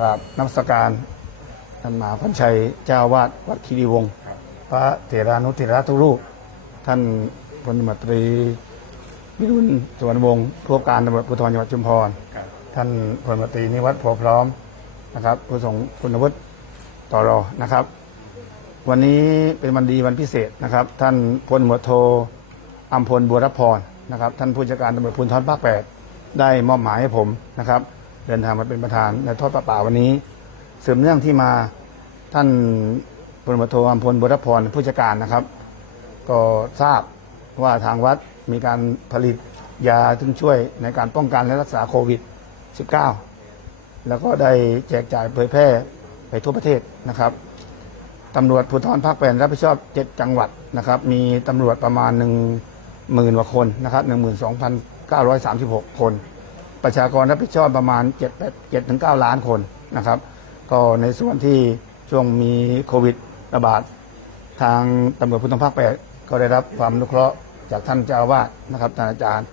กับนักสการท่านมหาพันชัยเจ้าวาดวัดคีรีวงศ์พระเถรานุเถระทุกรูป ท่านพลตำรวจตรีวิรุณสวนวงศ์ผู้ว่าการตำรวจภูธรจังหวัดชุมพร ท่านพลตำรวจตรีนิวัฒน์โพพร้อมนะครับผู้ทรงคุณวุฒิต่อรอนะครับ วันนี้เป็นวันดีวันพิเศษนะครับ ท่านพลตำรวจโทอัมพลบัวรพรนะครับ ท่านผู้จัดการตำรวจภูธรภาคแปดได้มอบหมายให้ผมนะครับ เดินทางมาเป็นประธานในทอดประป่าวันนี้สืบเนื่องที่มาท่านพลตำรวจโทอัมพลบัวรพรผู้จัดการนะครับ ก็ทราบว่าทางวัดมีการผลิตยาที่ช่วยในการป้องกันและรักษาโควิด -19 แล้วก็ได้แจกจ่ายเผยแพร่ไปทั่วประเทศนะครับตำรวจภูธรภาคแปดรับผิดชอบ 7 จังหวัดนะครับ มีตำรวจประมาณ 1 0,000กว่าคนนะครับ 12,936 คน ประชากรรับผิดชอบประมาณ7 7ถึง9ล้านคนนะครับ ก็ในส่วนที่ช่วงมีโควิดระบาด ทางตำรวจภูธรภาคแปดก็ได้รับความนุเคราะห์จากท่านเจ้าอาวาสนะครับท่านอาจารย์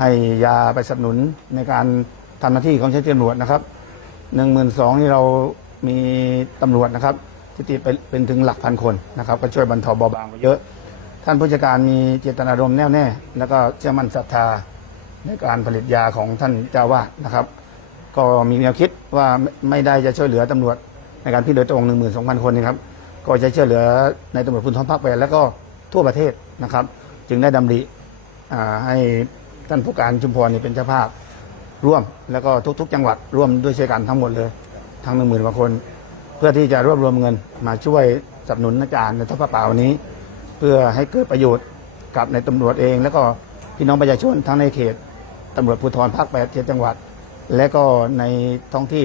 ให้ยาไปสนับสนุนในการทำหน้าที่ของเจ้าหน้าที่ตำรวจนะครับหนึ่งหมื่นสองนี่เรามีตำรวจนะครับที่ติดไปเป็นถึงหลักพันคนนะครับ ก็ช่วยบรรเทาเบาบางไปเยอะ ท่านผู้จัดการมีเจตนารมณ์แน่วแน่ แล้วก็เชื่อมั่นศรัทธา ในการผลิตยาของท่านเจ้าวาสนะครับ ก็มีแนวคิดว่าไม่ได้จะช่วยเหลือตำรวจในการที่โดยตรง12,000 คนนะครับ ก็จะช่วยเหลือในตำรวจภูธรภาคแปดแล้วก็ทั่วประเทศนะครับ จึงได้ดำริให้ท่านผู้การชุมพรนี่เป็นเจ้าภาพร่วม แล้วก็ทุก ๆ จังหวัดร่วมด้วยช่วยกันทั้งหมดเลยทั้งหนึ่งหมื่นกว่าคน เพื่อที่จะรวบรวมเงินมาช่วยสนับสนุนอาจารย์ในทอดพระป่าวันนี้ เพื่อให้เกิดประโยชน์กับในตำรวจเอง แล้วก็พี่น้องประชาชนทั้งในเขต ตำรวจภูธรภาคแปดเจ็ดจังหวัด และก็ในท้องที่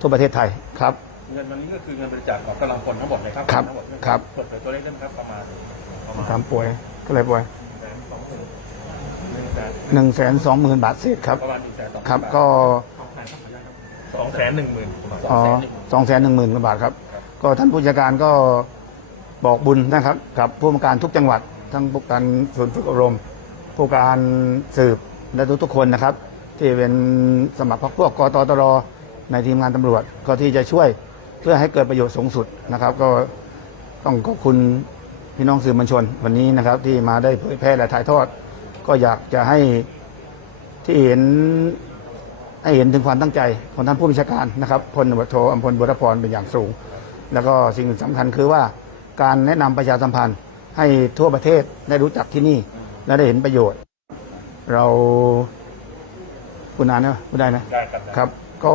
ทั่วประเทศไทยครับ เงินวันนี้ก็คือเงินบริจาคของกำลังพลทั้งหมดเลยครับครับทั้งหมดเลยครับ เปิดเผยตัวเลขได้ไหมครับประมาณประมาณทำป่วยก็เลยป่วยแสนสองหมื่นหนึ่งแสนหนึ่งแสนสองหมื่นบาทเศษครับ ประมาณหนึ่งแสนสองครับก็ สองแสนหนึ่งหมื่นอ๋อสองแสนหนึ่งหมื่นกว่าบาทครับ ก็ท่านผู้จัดการก็บอกบุญนะครับกับผู้บัญชาการทุกจังหวัด ทั้งผู้การส่วนย์ฝึกอบรม ผู้การสืบ และทุกๆคนนะครับ ที่เป็นสมัครพรรคพวกกตตรในทีมงานตำรวจก็ที่จะช่วยเพื่อให้เกิดประโยชน์สูงสุดนะครับ ก็ต้องขอบคุณพี่น้องสื่อมวลชนวันนี้นะครับ ที่มาได้เผยแพร่และถ่ายทอด ก็อยากจะให้ที่เห็นให้เห็นถึงความตั้งใจของท่านผู้บัญชาการนะครับพลตำรวจโทอำพลบุรพรเป็นอย่างสูง แล้วก็สิ่งสำคัญคือว่าการแนะนำประชาสัมพันธ์ให้ทั่วประเทศได้รู้จักที่นี่และได้เห็นประโยชน์ เราคุณอ่านนะพูดได้นะได้ครับครับ ก็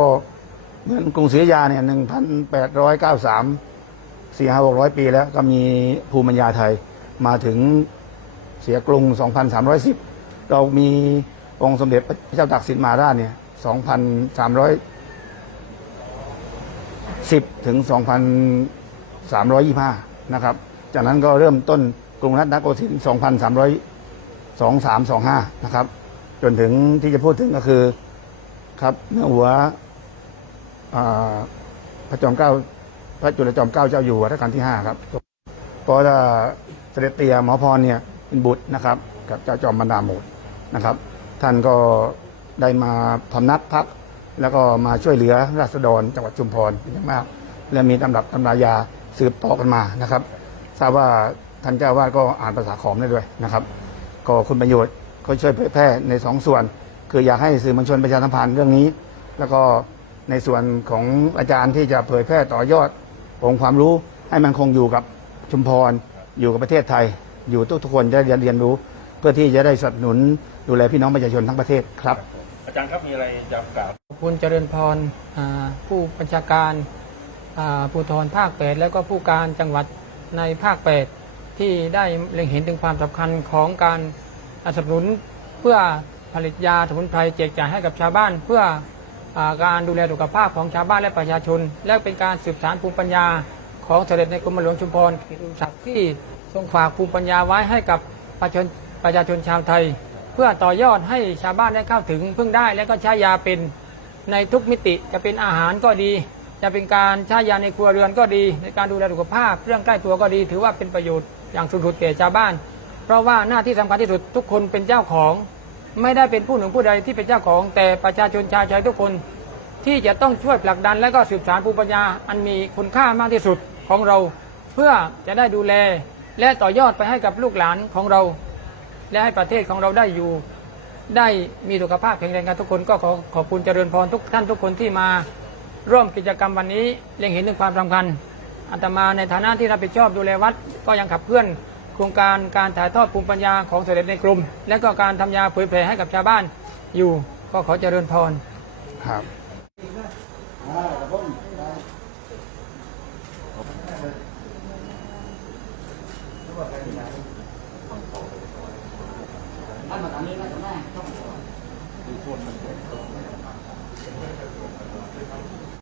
เหมือนกรุงศรีอยุธยาเนี่ยหนึ่งพันแปดร้อยเก้าสามสี่ห้าหกร้อยปีแล้วก็มีภูมิปัญญาไทยมาถึงเสียกรุงสองพันสามร้อยสิบเรามีองค์สมเด็จพระเจ้าตากสินมหาราชเนี่ยสองพันสามร้อยสิบถึงสองพันสามร้อยยี่ห้านะครับ จากนั้นก็เริ่มต้นกรุงรัตนโกสินทร์สองพันสามร้อย สองสามสองห้านะครับ จนถึงที่จะพูดถึงก็คือครับเนื้อหัวพระจอมเกล้าพระจุลจอมเกล้าเจ้าอยู่หัวรัชกาลที่ห้าครับเพราะว่าเสด็จเตียหมอพรเนี่ยเป็นบุตรนะครับ กับเจ้าจอมบรรดาหมดนะครับ ท่านก็ได้มาพำนักพัก แล้วก็มาช่วยเหลือราษฎรจังหวัดชุมพรเป็นอย่างมาก และมีตำรับตำรายาสืบต่อกันมานะครับ ทราบว่าท่านเจ้าวาดก็อ่านภาษาขอมได้ด้วยนะครับ ก็คุณประโยชน์ก็ช่วยเผยแพร่ในสองส่วน คืออยากให้สื่อมวลชนประชาสัมพันธ์เรื่องนี้ แล้วก็ในส่วนของอาจารย์ที่จะเผยแพร่ต่อยอดองค์ความรู้ให้มันคงอยู่กับชุมพร อยู่กับประเทศไทย อยู่ทุกทุกๆคนจะได้เรียนเรียนรู้ เพื่อที่จะได้สนับสนุนดูแลพี่น้องประชาชนทั้งประเทศครับ อาจารย์ครับมีอะไรจะกล่าวขอบคุณเจริญพรอ่าผู้บัญชาการอ่าภูธรภาคแปดแล้วก็ผู้การจังหวัดในภาคแปด ที่ได้เล็งเห็นถึงความสำคัญของการสนับสนุนเพื่อผลิตยาสมุนไพรแจกจ่ายให้กับชาวบ้าน เพื่ออการดูแลสุขภาพของชาวบ้านและประชาชน และเป็นการสืบสานภูมิปัญญาของเสด็จในกรมหลวงชุมพรกิติศักดิ์ที่ทรงฝากภูมิปัญญาไว้ให้กับประชาชนประชาชนชาวไทย เพื่อต่อยอดให้ชาวบ้านได้เข้าถึงพึ่งได้และก็ใช้ยาเป็นในทุกมิติจะเป็นอาหารก็ดี จะเป็นการใช้ยาในครัวเรือนก็ดี ในการดูแลสุขภาพเรื่องใกล้ตัวก็ดี ถือว่าเป็นประโยชน์ อย่างสุดๆแก่ชาวบ้าน เพราะว่าหน้าที่สำคัญที่สุดทุกคนเป็นเจ้าของ ไม่ได้เป็นผู้หนึ่งผู้ใดที่เป็นเจ้าของ แต่ประชาชนชาวไทยทุกคน ที่จะต้องช่วยผลักดัน และก็สืบสานภูมิปัญญาอันมีคุณค่ามากที่สุดของเรา เพื่อจะได้ดูแล และต่อยอดไปให้กับลูกหลานของเรา และให้ประเทศของเราได้อยู่ ได้มีสุขภาพแข็งแรงกันทุกคนก็ขอขอบคุณเจริญพรทุกท่านทุกคนที่มาร่วมกิจกรรมวันนี้เล็งเห็นถึงความสำคัญ อาตมาในฐานะที่รับผิดชอบดูแลวัด ก็ยังขับเคลื่อน โครงการการถ่ายทอดภูมิปัญญาของเสด็จในกลุ่ม และก็การทำยาเผยแผ่ให้กับชาวบ้านอยู่ก็ขอเจริญพรมครับ